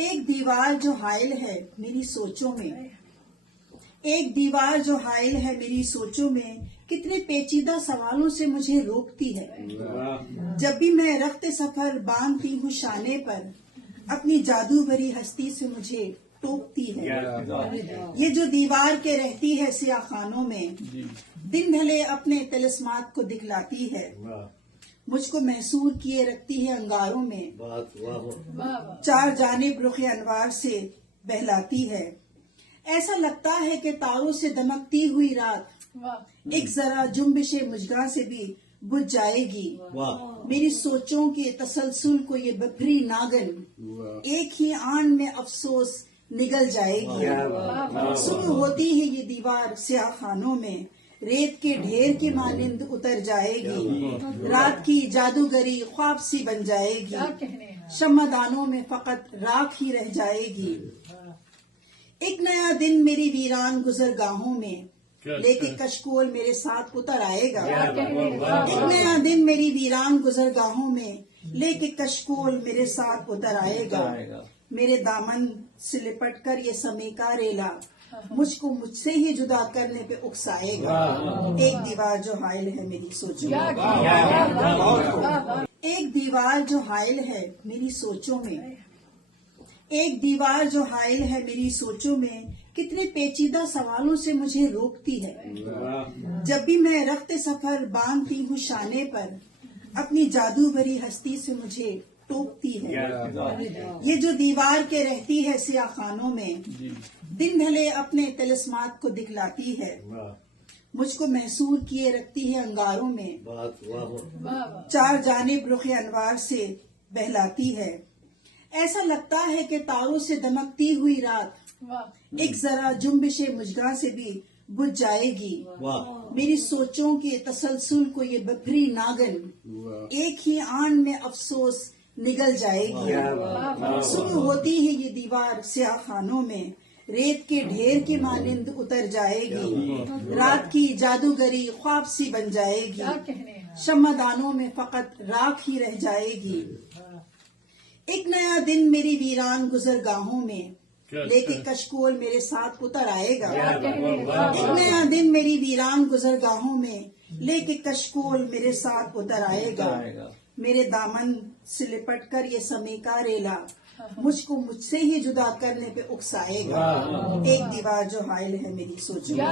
ایک دیوار جو حائل ہے میری سوچوں میں، ایک دیوار جو حائل ہے میری سوچوں میں، کتنے پیچیدہ سوالوں سے مجھے روکتی ہے۔ جب بھی میں رخت سفر باندھتی ہوں شانے پر، اپنی جادو بھری ہستی سے مجھے ٹوکتی ہے۔ یہ جو دیوار کے رہتی ہے سیاہ خانوں میں، دن ڈھلے اپنے طلسمات کو دکھلاتی ہے، مجھ کو محصور کیے رکھتی ہے انگاروں میں، چار جانب رخ انوار سے بہلاتی ہے۔ ایسا لگتا ہے کہ تاروں سے دمکتی ہوئی رات ایک ذرا جنبش مژگاں سے بھی بجھ جائے گی۔ میری سوچوں کے تسلسل کو یہ بپھری ناگن ایک ہی آن میں افسوس نگل جائے گی۔ صبح ہوتی ہی یہ دیوار سیاہ خانوں میں ریت کے ڈھیر کے مانند اتر جائے گی، رات کی جادوگری خواب سی بن جائے گی، شمع دانوں میں فقط راکھ ہی رہ جائے گی۔ ایک نیا دن میری ویران گزرگاہوں میں لے کے کشکول میرے ساتھ اتر آئے گا۔ ایک نیا دن میری ویران گزرگاہوں میں لے کے کشکول میرے ساتھ اتر آئے گا۔ میرے دامن سے لپٹ کر یہ سمیکا ریلا مجھ کو مجھ سے ہی جدا کرنے پہ اکسائے گا۔ ایک دیوار جو حائل ہے میری سوچوں میں، ایک دیوار جو حائل ہے میری سوچوں میں، ایک دیوار جو حائل ہے میری سوچوں میں، کتنے پیچیدہ سوالوں سے مجھے روکتی ہے۔ جب بھی میں رخت سفر باندھتی ہوں شانے پر، اپنی جادو بھری ہستی سے مجھے ٹوکتی ہے۔ یہ جو دیوار کے رہتی ہے سیاہ خانوں میں، دن ڈھلے اپنے طلسمات کو دکھلاتی ہے، مجھ کو محصور کیے رکھتی ہے انگاروں میں، چار جانب رخ انوار سے بہلاتی ہے۔ ایسا لگتا ہے کہ تاروں سے دمکتی ہوئی رات ایک ذرا جنبش مژگاں سے بھی بجھ جائے گی۔ میری سوچوں کے تسلسل کو یہ بپھری ناگن ایک ہی آن میں افسوس نگل جائے گی۔ صبح ہوتی ہی یہ دیوار سیاہ خانوں میں ریت کے ڈھیر کے مانند اتر جائے گی، رات کی جادوگری خواب سی بن جائے گی، شمع دانوں میں فقط راکھ ہی رہ جائے گی۔ ایک نیا دن میری ویران گزرگاہوں میں لے کے کشکول میرے ساتھ اتر آئے گا۔ ایک نیا دن میری ویران گزرگاہوں میں لے کے کشکول میرے ساتھ اتر آئے گا۔ میرے دامن سے لپٹ کر یہ سمیکا ریلا مجھ کو مجھ سے ہی جدا کرنے پہ اکسائے گا۔ ایک دیوار جو حائل ہے میری سوچوں میں۔